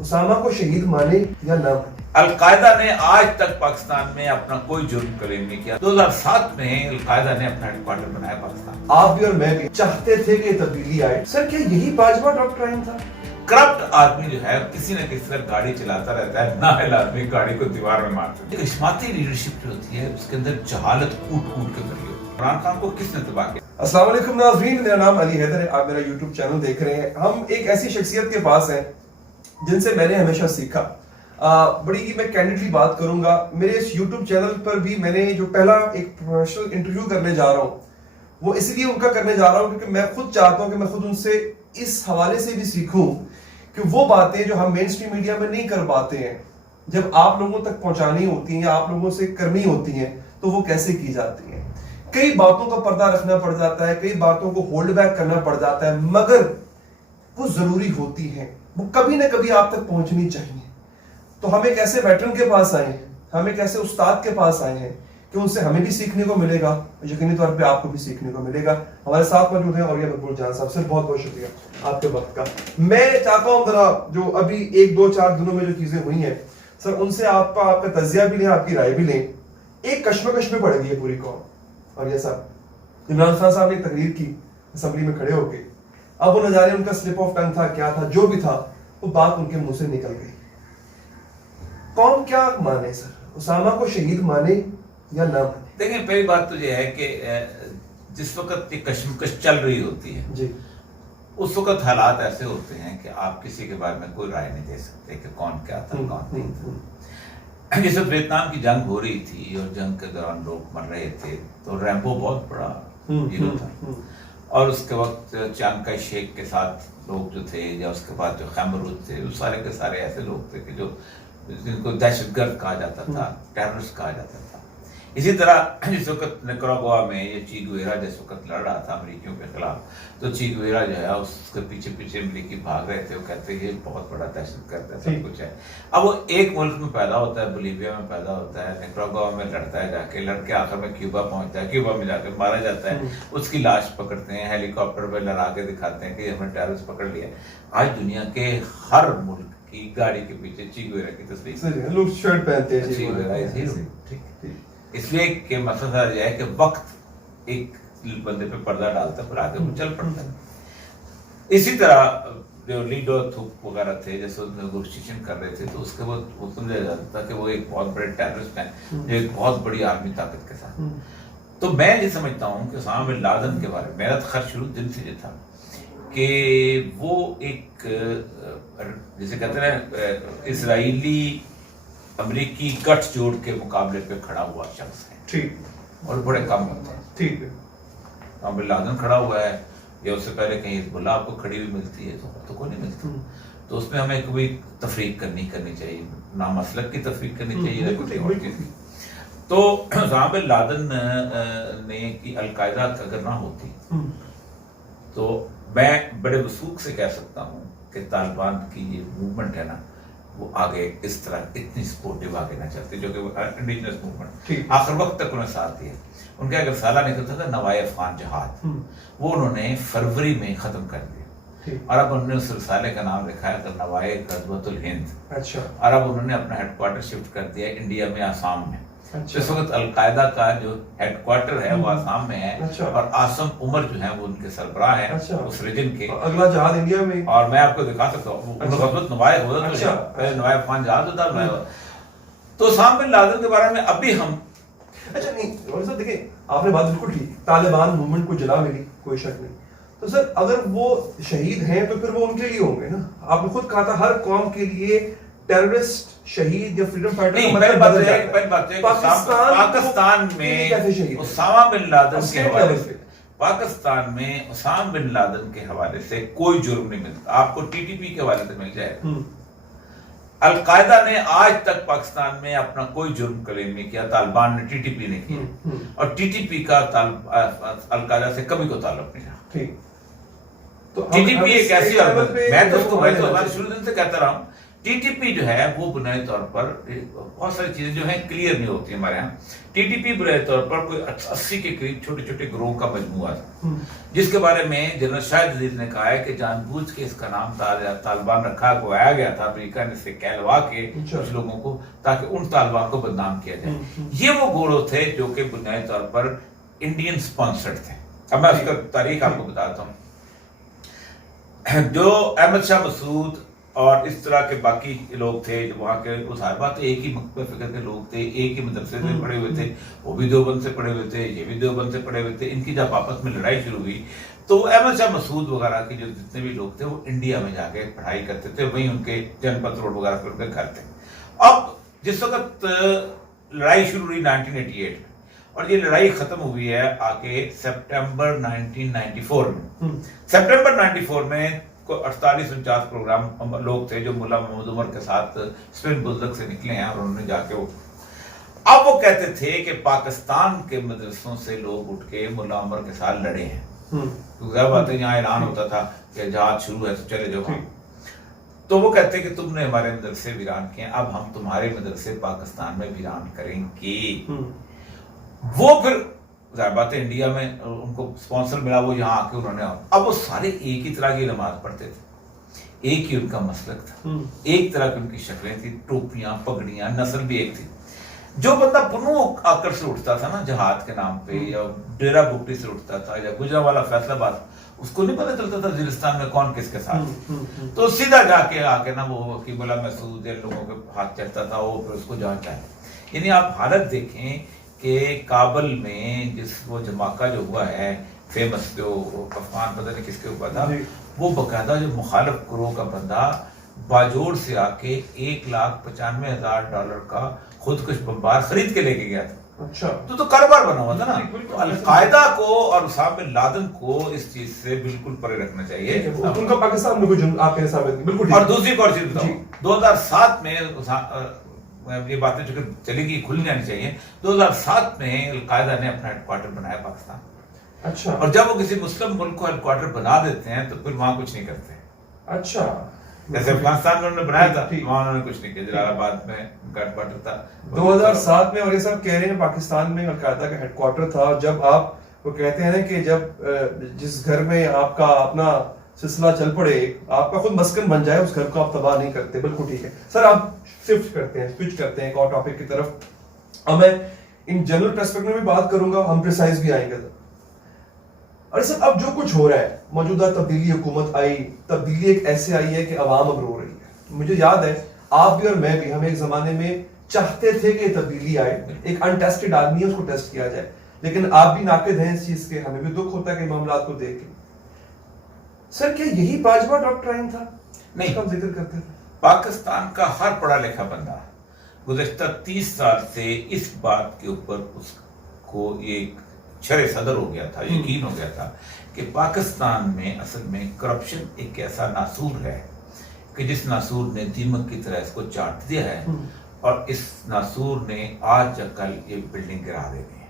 اسامہ کو شہید مانے یا نہ مانے، القاعدہ نے آج تک پاکستان میں اپنا کوئی جرم کلیم نہیں کیا. 2007 میں القاعدہ نے اپنا ہیڈ کوارٹر بنایا پاکستان. آپ بھی اور میں بھی چاہتے تھے کہ یہ تبدیلی آئے. سر کیا یہی باجوہ ڈاکٹر رحیم تھا؟ کرپٹ آدمی جو ہے کسی نہ کسی طرح گاڑی چلاتا رہتا ہے، نااہل آدمی گاڑی کو دیوار میں مارتا ہے. اجتماعی لیڈرشپ جو ہوتی ہے اس کے اندر جہالت کوٹ کوٹ کے بھری ہوتی ہے. عمران خان کو کس نے تباہ کیا؟ السلام علیکم ناظرین، میرا نام علی حیدر ہے. آپ میرا یوٹیوب چینل دیکھ رہے ہیں. ہم ایک ایسی شخصیت کے پاس ہیں جن سے میں نے ہمیشہ سیکھا. بڑی میں کینڈیڈلی بات کروں گا. میرے اس یوٹیوب چینل پر بھی میں نے جو پہلا ایک پروفیشنل انٹرویو کرنے جا رہا ہوں وہ اس لیے ان کا کرنے جا رہا ہوں کیونکہ میں خود چاہتا ہوں کہ میں خود ان سے اس حوالے سے بھی سیکھوں کہ وہ باتیں جو ہم مین اسٹریم میڈیا میں نہیں کر پاتے ہیں، جب آپ لوگوں تک پہنچانی ہوتی ہیں یا آپ لوگوں سے کرنی ہوتی ہیں تو وہ کیسے کی جاتی ہیں. کئی باتوں کا پردہ رکھنا پڑ جاتا ہے، کئی باتوں کو ہولڈ بیک کرنا پڑ جاتا ہے، مگر وہ ضروری ہوتی ہیں، وہ کبھی نہ کبھی آپ تک پہنچنی چاہیے. تو ہم ایک ایسے ویٹرن کے پاس آئے ہیں، ہم ایک ایسے استاد کے پاس آئے ہیں کہ ان سے ہمیں بھی سیکھنے کو ملے گا، یقینی طور پہ آپ کو بھی سیکھنے کو ملے گا. ہمارے ساتھ موجود ہیں اولیاء مقبول جان صاحب. سر بہت بہت شکریہ آپ کے وقت کا. میں چاہتا ہوں ذرا جو ابھی 1-2-4 دنوں میں جو چیزیں ہوئی ہیں سر ان سے آپ کا تجزیہ بھی لیں، آپ کی رائے بھی لیں. ایک کشمکش میں پڑ گئی ہے پوری قوم. اور یہ صاحب عمران خان صاحب نے تقریر کی اسمبلی میں کھڑے ہو کے، اب وہ نہ جانے ان کا سلپ آف ٹنگ تھا کیا تھا، جو بھی تھا وہ بات ان کے منہ سے نکل گئی. قوم کیا مانے سر، اسامہ کو شہید مانے یا نہ مانے؟ دیکھیں پہلی بات تو یہ ہے کہ جس وقت یہ کشمکش چل رہی ہوتی ہے جی اس وقت حالات ایسے ہوتے ہیں کہ آپ کسی کے بارے میں کوئی رائے نہیں دے سکتے کہ کون کیا تھا کون نہیں تھا. جس وقت ویتنام کی جنگ ہو رہی تھی اور جنگ کے دوران لوگ مر رہے تھے تو ریمبو بہت بڑا ہیرو تھا، اور اس کے وقت چانکائی شیخ کے ساتھ لوگ جو تھے یا اس کے بعد جو خیمرود تھے وہ سارے کے سارے ایسے لوگ تھے کہ جو جن کو دہشت گرد کہا جاتا تھا، ٹیررسٹ کہا جاتا تھا. اسی طرح جس وقت نکراگوا میں یہ چی گویرا جس وقت لڑ رہا تھا امریکیوں کے خلاف تو چی گویرا جو ہے اس کے پیچھے پیچھے امریکی بھاگ رہے تھے. وہ کہتے ہیں یہ بہت بڑا دہشت گرد ہے، سب کچھ ہے. اب وہ ایک ملک میں پیدا ہوتا ہے، بولیویا میں پیدا ہوتا ہے، نکراگوا میں لڑتا ہے، جا کے لڑ کے آخر میں کیوبا پہنچتا ہے، کیوبا میں جا کے مارا جاتا ہے. اس کی لاش پکڑتے ہیں، ہیلی کاپٹر پہ لڑا کے دکھاتے ہیں کہ ہمیں ٹیررسٹ پکڑ لیا. آج دنیا کے ہر ملک کی گاڑی کے پیچھے چی گویرا کی تصویر، لوگ شرٹ پہنتے ہیں چی گویرا از ہیرو. اس لیے کہ مسئلہ یہ ہے کہ وقت ایک بندے پہ پردہ ڈالتا ہے پھر آگے وہ چل پڑتا ہے. اسی طرح جو لیڈو تھوک وغیرہ تھے جیسے نیگوشیشن کر رہے تھے تو اس کے وہ سمجھا جاتا تھا کہ وہ ایک بہت بڑے ٹیررسٹ ہیں جو ایک بہت بڑی آرمی طاقت کے ساتھ. تو میں یہ سمجھتا ہوں کہ اسامہ بن لادن کے بارے میں میرا خرچ شروع دن سے یہ تھا کہ وہ ایک جسے کہتے ہیں اسرائیلی امریکی گٹھ جوڑ کے مقابلے پہ کھڑا ہوا شخص ہے. ٹھیک. اور بڑے کم ہوتے ہیں. ٹھیک ہے. اسامہ بن لادن کھڑا ہوا ہے یا اس سے پہلے کہیں حزب اللہ آپ کو کھڑی ہوئی ملتی ہے تو کوئی نہیں ملتی. تو اس میں ہمیں کوئی تفریق کرنی چاہیے، نہ مسلک کی تفریق کرنی چاہیے نہ کسی اور چیز کی. تو اسامہ بن لادن نے کی القاعدہ اگر نہ ہوتی تو میں بڑے وثوق سے کہہ سکتا ہوں کہ طالبان کی یہ موومنٹ ہے نا وہ آگے اس طرح اتنی سپورٹیو آگے نہ چلتی جو کہ وہ انڈیجنس موومنٹ آخر وقت تک انہیں ساتھ دیا. ان کا اگر سالہ نکلتا تھا نوائے افغان جہاد، وہ انہوں نے فروری میں ختم کر دیا اور اب انہوں نے اس رسالے کا نام لکھا ہے نوائے غزوۃ الہند. اچھا. اور اب انہوں نے اپنا ہیڈ کوارٹر شفٹ کر دیا انڈیا میں، آسام میں. اس وقت القاعدہ کا جو ہیڈ کوارٹر ہے وہ آسام میں ہے اور آسم عمر جو ہیں وہ ان کے سربراہ ہیں اس ریجن کے. اگلا جہاد انڈیا میں، اور میں آپ کو دکھا سکتا ہوں غزوۃ نوائے ہوتا پہلے نوائے افغان جہاد ہوتا. تو اسامہ بن لادن کے بارے میں ابھی ہم اچھا نہیں سر دیکھیں آپ نے بات بالکل ٹھیک، طالبان موومنٹ کو جلا ملی کوئی شک نہیں. تو سر اگر وہ شہید ہیں تو پھر وہ ان کے لیے ہوں گے نا. آپ نے خود کہا تھا ہر قوم کے لیے ٹیررسٹ شہید یا فریڈم فائٹر کا مطلب بدل جاتا ہے. پاکستان میں اسامہ بن لادن کے حوالے سے پاکستان میں اسامہ بن لادن کے حوالے سے کوئی جرم نہیں ملتا. آپ کو ٹی ٹی پی کے حوالے سے مل جائے گا. القاعدہ نے آج تک پاکستان میں اپنا کوئی جرم کلیم نہیں کیا، طالبان نے ٹی ٹی پی نہیں کیا اور ٹی ٹی پی کا القاعدہ سے کبھی کو تعلق نہیں رہا. ٹی ٹی پی ایک ایسی میں تو شروع دن سے کہتا رہا ہوں TTP जो है वो बुनियादी तौर पर बहुत सारी चीजें जो है क्लियर नहीं होती हमारे यहाँ। TTP बुनियादी तौर पर कोई 80 के करीब छोटे छोटे ग्रोह का मजमूआ था, जिसके बारे में जनरल शाहिद अजीज ने कहा है कि जानबूझ के इसका नाम तालिबान रखवाया गया था अमेरिका ने, से कहलवा के कुछ लोगों को, ताकि उन तालिबान को बदनाम किया जाए। ये वो ग्रोह थे जो कि बुनियादी तौर पर इंडियन स्पॉन्सर्ड थे। अब मैं उसका तारीख आपको बताता हूँ। जो अहमद शाह मसूद और इस तरह के बाकी लोग थे जो वहाँ के, उस हर बात एक ही मकतब फिक्र के लोग थे, एक ही मदरसे से पढ़े हुए थे, वो भी देवबंद से पढ़े हुए थे, ये भी देवबंद से पढ़े हुए थे। इनकी जब आपस में लड़ाई शुरू हुई तो अहमद शाह मसूद वगैरह के जो जितने भी लोग थे वो इंडिया में जाके पढ़ाई करते थे, वहीं उनके जनपद रोड वगैरह पर उनके घर थे। अब जिस वक्त लड़ाई शुरू हुई 1988 में, और ये लड़ाई खत्म हुई है आके सितंबर 1994 में। सितंबर 94 में 48-49 प्रोग्राम लोग थे जो मुल्ला मोहम्मद उमर के साथ स्पिन बुज़दक से निकले हैं, और उन्होंने जाके अब वो कहते थे कि पाकिस्तान के मदरसों से लोग उठ के मुल्ला उमर के साथ लड़े हैं। तो ज़ाहिर बात है यहाँ ऐलान होता था कि जहाज शुरू है तो चले जाओ। तो वो कहते कि तुमने हमारे मदरसे वीरान किए, अब हम तुम्हारे मदरसे पाकिस्तान में वीरान करेंगे। वो फिर ज़ाहिर बात है इंडिया में उनको स्पॉन्सर मिला, वो यहाँ आके उन्होंने, अब वो सारे एक ही तरह की नमाज पढ़ते थे, एक ही उनका मसलक था, एक तरह की उनकी शक्लें थी, टोपियां पगड़ियां, नस्ल भी एक थी। जो बंदा पुनू आकर से उठता था ना जहाद के नाम पे, या डेरा बुकटी से उठता था, या गुजरांवाला फैसलाबाद, उसको नहीं पता चलता था वजीरिस्तान में कौन किसके साथ। तो सीधा जाके आके ना वो कि बोला मसूद लोगों के हाथ चढ़ता था, वो फिर उसको जांचा है। यानी आप हालत देखें कि काबल में जिस वो धमाका जो हुआ है फेमस, जो अफगान पता नहीं किसके ऊपर था, वो बकायदा जो मुखालिफ ग्रोह का बंदा बाजोड़ से आके $1,95,000 का खुदकुश बमबार खरीद के लेके गया था। अच्छा, तो कारोबार बना हुआ था ना। तो अल-कायदा को और उसामा बिन लादेन को इस चीज से बिल्कुल परे रखना चाहिए। उनका पाकिस्तान में कोई आपके सामने बिल्कुल। और दूसरी एक और चीज बताऊं, 2007 में ये बातें जो चलेगी खुल जानी चाहिए। 2007 में अल-कायदा ने अपना हेडक्वार्टर बनाया पाकिस्तान। अच्छा। और जब वो किसी मुस्लिम मुल्क को हेडक्वार्टर बना देते हैं तो फिर वहां कुछ नहीं करते। अच्छा, जैसे अफगानिस्तान में उन्होंने बनाया था, वहां उन्होंने कुछ नहीं किया। जलालाबाद में हेडक्वार्टर था 2007 में, और ये सब कह रहे हैं पाकिस्तान में अल-कायदा का हेडक्वार्टर था। जब आप वो कहते हैं ना कि जब जिस घर में आपका अपना सिलसिला चल पड़े, आपका खुद मस्कन बन जाए, उस घर को आप तबाह नहीं करते। बिल्कुल ठीक है सर। आप शिफ्ट करते हैं, स्विच करते हैं एक और टॉपिक की तरफ। अब मैं इन जनरल पर्सपेक्टिव में भी बात करूंगा, हम प्रिसाइज भी आएंगे। अरे सर, अब जो कुछ हो रहा है, मौजूदा तब्दीली हुकूमत आई, तब्दीली एक ऐसे आई है कि अवाम अब रो रही है। मुझे याद है आप भी और मैं भी, हम एक जमाने में चाहते थे कि तब्दीली आए, एक अनटेस्टेड आदमी है उसको टेस्ट किया जाए, लेकिन आप भी नाकिद हैं इस चीज के, हमें भी दुख होता है कि मामला को देख के। सर क्या यही बाजवा डॉक्ट्राइन था? नहीं, हम जिक्र करते थे पाकिस्तान का हर पढ़ा लिखा बंदा गुज़श्ता 30 साल से इस बात के ऊपर उसको ये शरे सदर हो गया था, यकीन हो गया था कि पाकिस्तान में असल में करप्शन एक ऐसा नासूर है कि जिस नासूर ने दीमक की तरह इसको चाट दिया है, और इस नासूर ने आज या कल ये बिल्डिंग गिरा देनी है।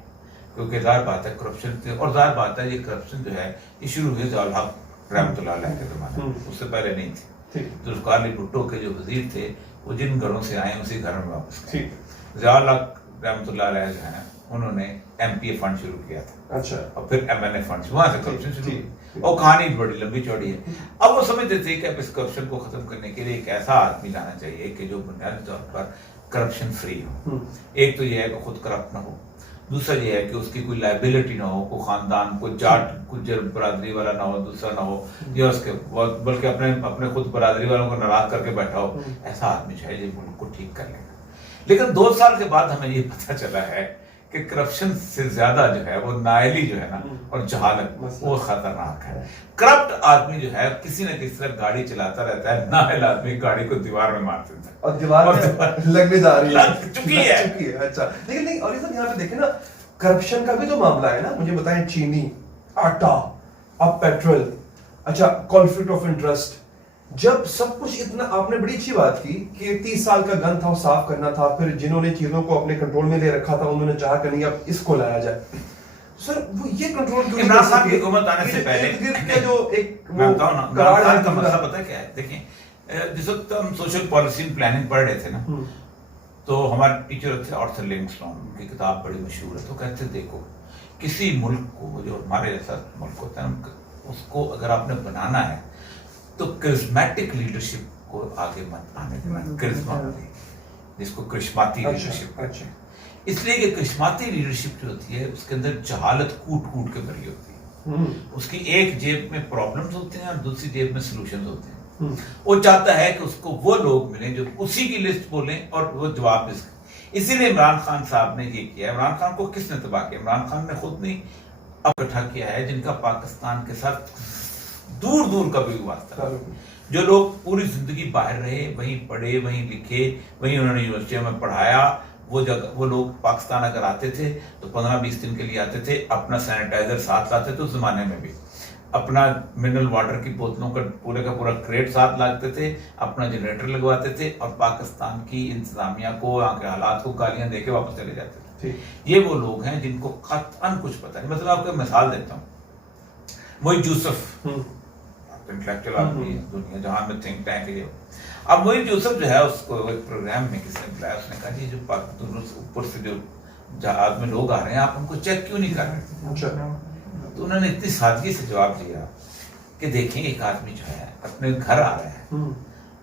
क्योंकि ज़ाहिर बात है करप्शन, और ज़ाहिर बात है ये करप्शन जो है ये शुरू हुई ज़ियाउल हक रहमतुल्लाह अलैह के ज़माने में, उससे पहले नहीं थी। जुल्फ़िकार अली भुट्टो के जो वजीर थे वो जिन घरों से आए उसी घर में वापस गए। ज़ियाउल हक रहमतुल्लाह अलैह जो है उन्होंने MPA फंड शुरू किया था। अच्छा। और फिर MNA फंड, वहां से करप्शन शुरू हुई। और कहानी बड़ी लंबी चौड़ी है। अब वो समझते थे कि अब इस करप्शन को खत्म करने के लिए एक ऐसा आदमी लाना चाहिए कि जो बुनियादी तौर पर करप्शन फ्री हो। एक तो ये है कि खुद करप्ट ना हो, दूसरा ये है कि उसकी कोई लाइबिलिटी ना हो, कोई खानदान, कोई जाट गुज्जर बरादरी वाला ना हो, दूसरा ना हो, या उसके बल्कि अपने खुद बरादरी वालों को नाराज करके बैठा हो। ऐसा आदमी चाहिए जो मुल्क को ठीक कर लेगा। लेकिन 2 साल के बाद हमें ये पता चला है कि करप्शन से ज्यादा जो है वो नाअहली जो है ना, और जहालत, वो खतरनाक है। करप्ट आदमी जो है किसी न किसी तरह गाड़ी चलाता रहता है, नाअहल आदमी गाड़ी को दीवार में मार देता है, और दीवार में लगने जा रही है, चुकी है। अच्छा, लेकिन नहीं, और यहाँ पे देखे ना करप्शन का भी तो मामला है ना। मुझे बताएं, चीनी, आटा, अब पेट्रोल, अच्छा कॉन्फ्लिक्ट ऑफ इंटरेस्ट, जब सब कुछ इतना, आपने बड़ी अच्छी बात की कि 30 साल का गन था वो साफ करना था, फिर जिन्होंने चीजों को अपने कंट्रोल में ले रखा था उन्होंने चाहा कि नहीं अब इसको लाया जाए। सर वो ये कंट्रोल क्यों इमरान खान की हुकूमत आने से पहले जो एक मैं बताऊं ना, इमरान खान का मसला पता है क्या है? देखिए जिस वक्त हम सोशल पॉलिसी प्लानिंग पढ़ रहे थे ना, तो हमारे टीचर थे आर्थर लिविंगस्टोन, उनकी किताब बड़ी मशहूर है। तो कहते देखो किसी मुल्क को, जो हमारे जैसा मुल्क होता है, उसको अगर आपने बनाना है तो करिश्मेटिक लीडरशिप को आगे मत आने देना। करिश्मा जिसको करिश्माती लीडरशिप कहते हैं, इसलिए कि करिश्माती लीडरशिप जो होती है उसके अंदर जहालत कूट कूट के भरी होती है। उसकी एक जेब में प्रॉब्लम्स होते हैं और दूसरी जेब में सॉल्यूशंस होते हैं। वो चाहता है कि उसको वो लोग मिलें जो उसी की लिस्ट बोलें और वो जवाब दे सकें। इसीलिए इमरान खान साहब ने ये किया। इमरान खान को किसने तबाह किया? इमरान खान ने खुद नहीं इकट्ठा किया है जिनका पाकिस्तान के साथ दूर दूर का भी वास्ता, जो लोग पूरी जिंदगी बाहर रहे, वहीं पढ़े, वहीं लिखे, वहीं उन्होंने यूनिवर्सिटियों में पढ़ाया। वो लोग पाकिस्तान अगर आते थे तो 15-20 दिन के लिए आते थे, अपना सैनिटाइजर साथ लाते थे, उस जमाने में भी अपना मिनरल वाटर की बोतलों का पूरा क्रेट साथ लाते थे, अपना जनरेटर लगवाते थे और पाकिस्तान की इंतजामिया को, यहाँ के हालात को गालियां देके वापस चले जाते थे। ये वो लोग हैं जिनको कतई कुछ पता नहीं। मतलब आपको मिसाल देता हूँ, मोहित यूसुफ इंटेलेक्चुअल आदमी है, दुनिया जहां में थिंक टैंक है। अब मोहित यूसुफ जो है, उसको एक प्रोग्राम में किसी ने बुलाया, उसने कहा जी जो ऊपर से जो जहाज में लोग आ रहे हैं, आप उनको चेक क्यों नहीं कर रहे? तो उन्होंने इतनी सादगी से जवाब दिया कि देखें, एक आदमी जो है अपने घर आ रहा है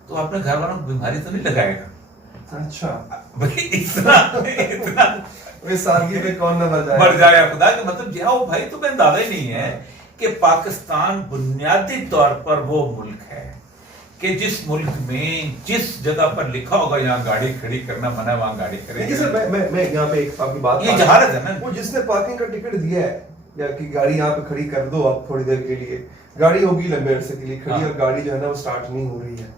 तो अपने घर वालों को बीमारी तो नहीं लगाएगा। अच्छा भाई इतना सादगी पे कौन न मर जाए खुदा के। मतलब जी वो भाई तुम्हें अंदाजा ही नहीं है कि पाकिस्तान बुनियादी तौर पर वो मुल्क है कि जिस मुल्क में जिस जगह पर लिखा होगा यहाँ गाड़ी खड़ी करना मना, वहां गाड़ी करेंगे। सर मैं यहाँ पे एक आपकी बात, ये जहालत है ना। वो जिसने पार्किंग का टिकट दिया है या कि गाड़ी यहाँ पे खड़ी कर दो आप थोड़ी देर के लिए, गाड़ी होगी लंबे अरसे के लिए खड़ी और गाड़ी जो है ना वो स्टार्ट नहीं हो रही है,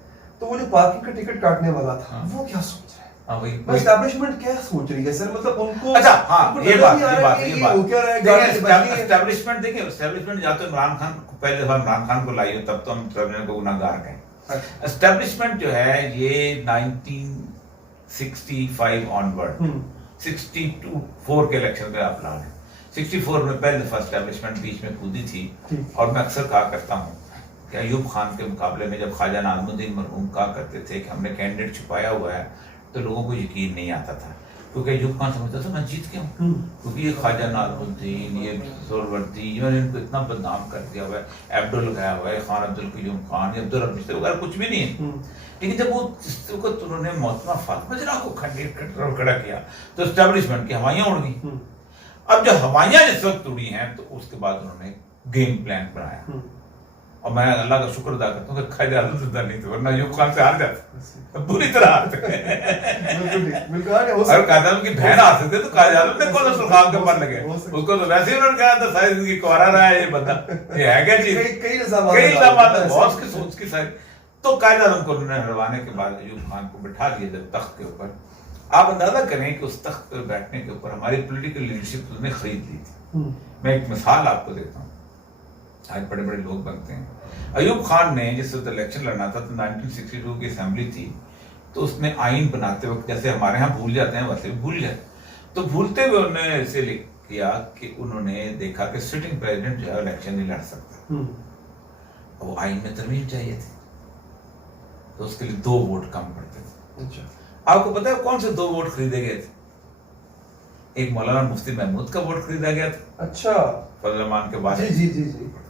तो वो जो पार्किंग का टिकट काटने वाला था वो क्या सोच रहा है? एस्टैब्लिशमेंट क्या सोच रही है सर? मतलब उनको अच्छा हाँ ये बात एस्टैब्लिशमेंट देखिए, एस्टैब्लिशमेंट या तो इमरान खान को पहले दफा इमरान खान को लाई तब तो हम सब को गुनाहगार कहें। एस्टैब्लिशमेंट जो है ये 1965 ऑनवर्ड 62-4 के इलेक्शन का प्लान है। 64 में पहले दफा एस्टैब्लिशमेंट बीच में कूदी थी। और मैं अक्सर कहा करता हूँ कि अयूब खान के मुकाबले में जब ख्वाजा नाज़मुद्दीन मरहूम कहा करते थे कि हमने कैंडिडेट छुपाया हुआ है, तो लोगों को यकीन नहीं आता था, क्योंकि अयूब खान समझता था मैं जीत गया हूँ, क्योंकि ये ख्वाजा नाज़मुद्दीन, ये जोरवर्दी, इन्होंने इनको इतना बदनाम कर दिया हुआ है, एब्डो लगाया हुआ है, खान अब्दुल क़य्यूम खान, अब्दुल रशीद वगैरह कुछ भी नहीं है। लेकिन जब वो उन्होंने मोहतरमा फातिमा ज़हरा को खड़ा किया तो एस्टैब्लिशमेंट की हवाइयाँ उड़ गई। अब जो हवाइयाँ इस वक्त उड़ी हैं तो उसके बाद उन्होंने गेम प्लान बनाया, और मैं अल्लाह का शुक्र अदा करता हूँ कि ख्वाजा नाज़मुद्दीन नहीं थे, वरना अयूब खान से हार जाते बुरी तरह हारते। और कायद की बहन हार सकते तो कायद ने कौन सुल्तान के पर लगे, उसको तो वैसे ही उन्होंने कहा था सारी जिंदगी कुंवारा रहा है ये बंदा, ये है क्या चीज, कई इल्जामात है बहुत की सोच की सारी। तो कायद आज़म को उन्होंने हरवाने के बाद अयूब खान को बिठा दिया जब तख्त के ऊपर। आप अंदाजा करें कि उस तख्त पर बैठने के ऊपर हमारी पॉलिटिकल लीडरशिप उसने खरीद ली थी। मैं एक मिसाल आपको देता हूँ, आज बड़े बड़े लोग बनते हैं। अयूब खान ने जिस वक्त इलेक्शन लड़ना था तो 1962 की असेंबली थी, तो उसने आइन बनाते वक्त जैसे हमारे यहाँ भूल जाते हैं वैसे भी भूल जाए, तो भूलते हुए उन्होंने ऐसे लिख किया कि उन्होंने देखा कि सिटिंग प्रेसिडेंट जो है इलेक्शन नहीं लड़ सकता, वो आइन में तरमीम चाहिए थी, तो उसके लिए 2 वोट कम पड़ते थे। अच्छा। आपको पता है कौन से 2 वोट खरीदे गए थे? एक मौलाना मुफ्ती महमूद का वोट खरीदा गया था। अच्छा। फजलमान के बाद जी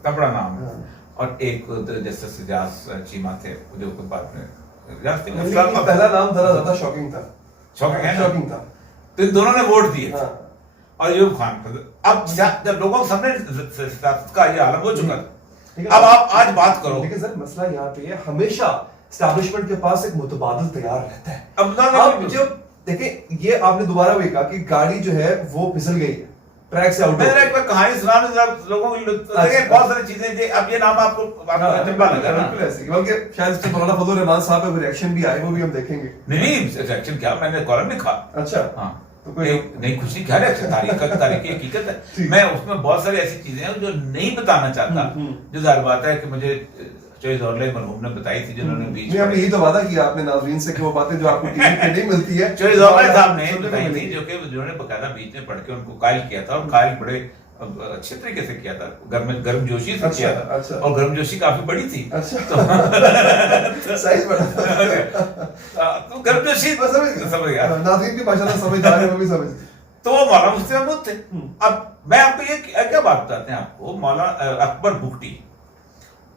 तबड़ा नाम है। और एक जस्टिस इजाज चीमा थे जो के बाद में पहला नाम ज्यादा शॉकिंग था। शॉकिंग था। तो इन दोनों ने वोट दिए और अयूब खान को। अब जब लोगों के सामने सियासत का ये आलम हो चुका था, अब आप आज बात करो। देखिए सर मसला यहाँ पे है, हमेशा एस्टैब्लिशमेंट के पास एक मुतबादिल तैयार रहता है। अब जब देखिए ये आपने दोबारा वही कहा कि गाड़ी जो है वो फिसल गई है ट्रैक से आउट। मैंने एक बार कहानी सुना लोगों को, देखिए बहुत सारी चीजें जे अब ये नाम आपको अजंबा लगा ना, बिल्कुल ऐसे बल्कि शायद मौलाना फजल रहमान साहब का रिएक्शन भी आए, वो भी हम देखेंगे। नहीं रिएक्शन क्या, मैंने कॉलम लिखा। अच्छा हाँ तो नहीं कुछ नहीं, क्या रिएक्शन, तारीख की हकीकत है। मैं उसमें बहुत सारी ऐसी चीजें हैं जो नहीं बताना चाहता, जो जाहिर बात है कि मुझे चॉइस ऑनलाइन मरहूम ने बताई थी, जिन्होंने बीच में यही तो वादा किया आपने नाज़रीन से कि वो बातें जो आपको टीवी पे नहीं मिलती है चॉइस ऑनलाइन साहब ने बताई थी, जो कि जिन्होंने बकायदा बीच में पढ़ के उनको कायल किया था, और कायल बड़े अच्छे तरीके से किया था, गर्मजोशी से किया था, अच्छा। और गर्मजोशी काफी बड़ी थी। अच्छा तो साइज बड़ा तो गर्मजोशी समझ गया। नाज़रीन की माशाल्लाह समझदार है, वो भी समझ। तो वो मौलाना मुफ्ती महमूद थे। अब मैं आपको ये क्या बात बताते हैं आपको, मौलाना अकबर बुगटी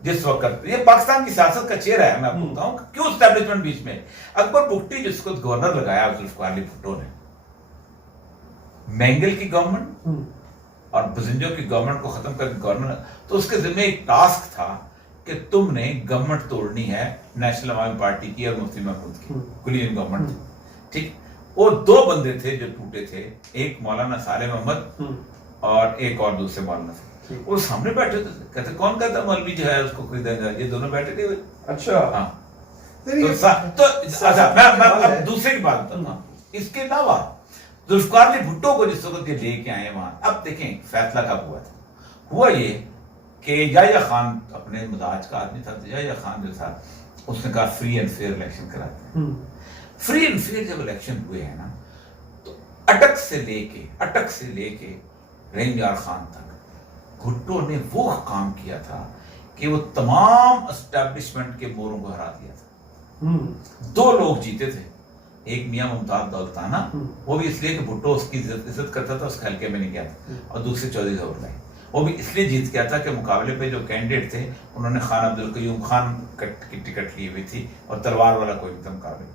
जिस वक्त, ये पाकिस्तान की सियासत का चेहरा है, मैं आपको बताऊं क्यों एस्टैब्लिशमेंट बीच में। अकबर बुगटी जिसको गवर्नर लगाया जुल्फिकार अली भुट्टो ने, मेंगल की गवर्नमेंट और बजिंजो की गवर्नमेंट को खत्म करके गवर्नर, तो उसके जिम्मे एक टास्क था कि तुमने गवर्नमेंट तोड़नी है नेशनल अवामी पार्टी की और मुफ्ती महमूद की, कुलीन गवर्नमेंट थी, ठीक। वो दो बंदे थे जो टूटे थे, एक मौलाना सालेह मोहम्मद और एक और दूसरे मौलाना थे। वो सामने बैठे थे, कहते कौन कहता मौलवी जो है उसको खरीदेगा, ये दोनों बैठे थे। अच्छा हाँ तो अच्छा मैं अब दूसरे की बात बताता हूँ। इसके अलावा जुल्फिकार अली भुट्टो को जिस वक्त ये लेके आए वहां, अब देखें फैसला कब हुआ था। हुआ ये कि याह्या खान अपने मिजाज का आदमी था, याह्या खान जो था उसने कहा फ्री एंड फेयर इलेक्शन कराते हैं। फ्री एंड फेयर जब इलेक्शन हुए हैं ना, तो अटक से लेके रहीम यार खान तक भुट्टो ने वो काम किया था कि वो तमाम एस्टैब्लिशमेंट के मोरों को हरा दिया था। दो लोग जीते थे, एक मियां मुमताज दौलताना, वो भी इसलिए कि भुट्टो उसकी इज्जत करता था, उसके हल्के में नहीं गया था, और दूसरे चौधरी ज़फर, वो भी इसलिए जीत गया था कि मुकाबले पे जो कैंडिडेट थे उन्होंने खान अब्दुल कयूम खान की टिकट ली हुई थी और तलवार वाला कोई भी मुकाबले।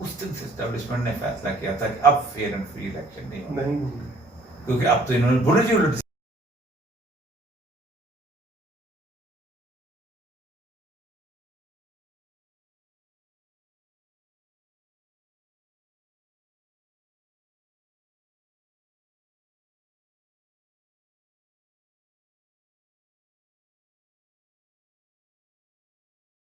उस दिन से एस्टैब्लिशमेंट ने फैसला किया था कि अब फेयर एंड फ्री इलेक्शन नहीं होगा, क्योंकि अब तो इन्होंने बुरी